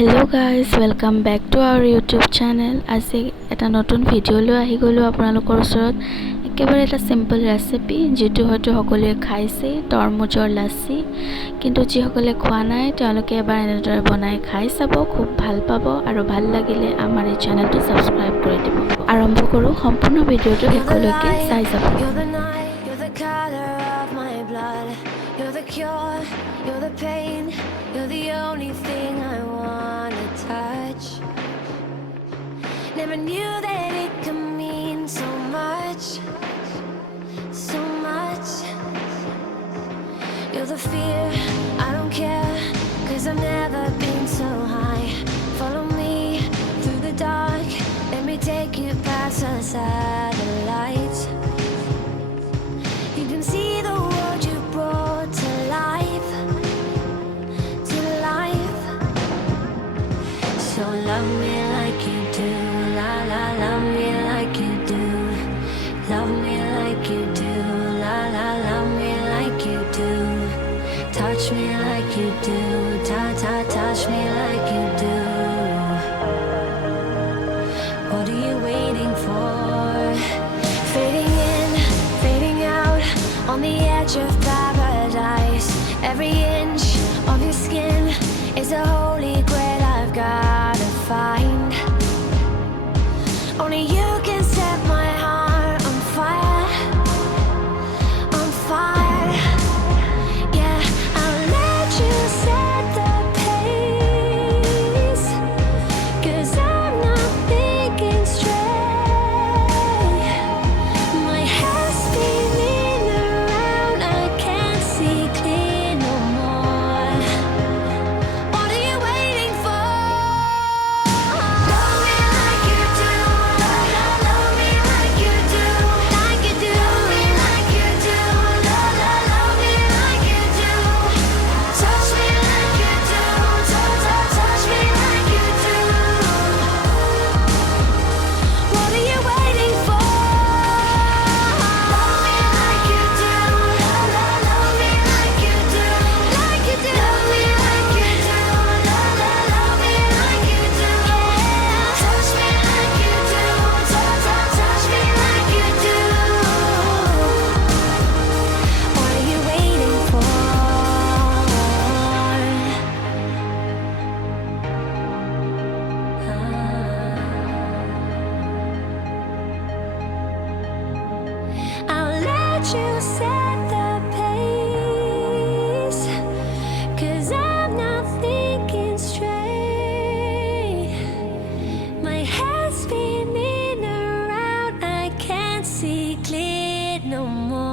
Hello guys, welcome back to our YouTube channel. আজি এটা নতুন ভিডিও লৈ আহি গলো আপোনালোকৰ ওচৰত একেবাৰে এটা সিম্পল ৰেচিপি যেটো হয়তো সকলোৱে খাইছে তৰমুজৰ লাচ্ছি কিন্তু যিসকলে খোৱা নাই তেওঁলোকে এবাৰ এনেদৰে বনাই খাই চাব খুব ভাল পাব আৰু ভাল লাগিলে আমাৰ এই চেনেলটো সাবস্ক্ৰাইব কৰি দিব আৰম্ভ কৰো সম্পূৰ্ণ ভিডিওটো শেষলৈকে চাই যাব You're the cure, you're the pain, you're the only thing I wanna touch. Never knew that it could mean so much, so much. You're the fear, I don't care, 'cause I've never been so high. Follow me through the dark, let me take you past the satellites. You can see the world you brought to life, to life. So love me like you do, la la, love me like you do. Love me like you do, la la, love me like you do. Touch me like you do, ta ta, touch me like you do. What are you waiting for? Fading in, fading out, on the edge of paradise. Every inch of your skin is a holy grail I've gotta find. Only you can set my heart on fire, on fire. Yeah, I'll let you set the pace, 'cause I'm not thinking straight. My head's spinning around, I can't see clear no more. What are you waiting for? Love me like you do, la la, love me like you do, like you do. Love me like you do, la la, love me like you do. Touch me like you do, touch me like you do. What are you waiting for? Love me like you do, la la, love me like you do, like you do. Love me like you do, la la, love me like you do. Touch me like you do, touch me like you do. What are you waiting for? I'll let you set the pace, 'cause I'm not thinking straight. My head's spinning around, I can't see clear no more.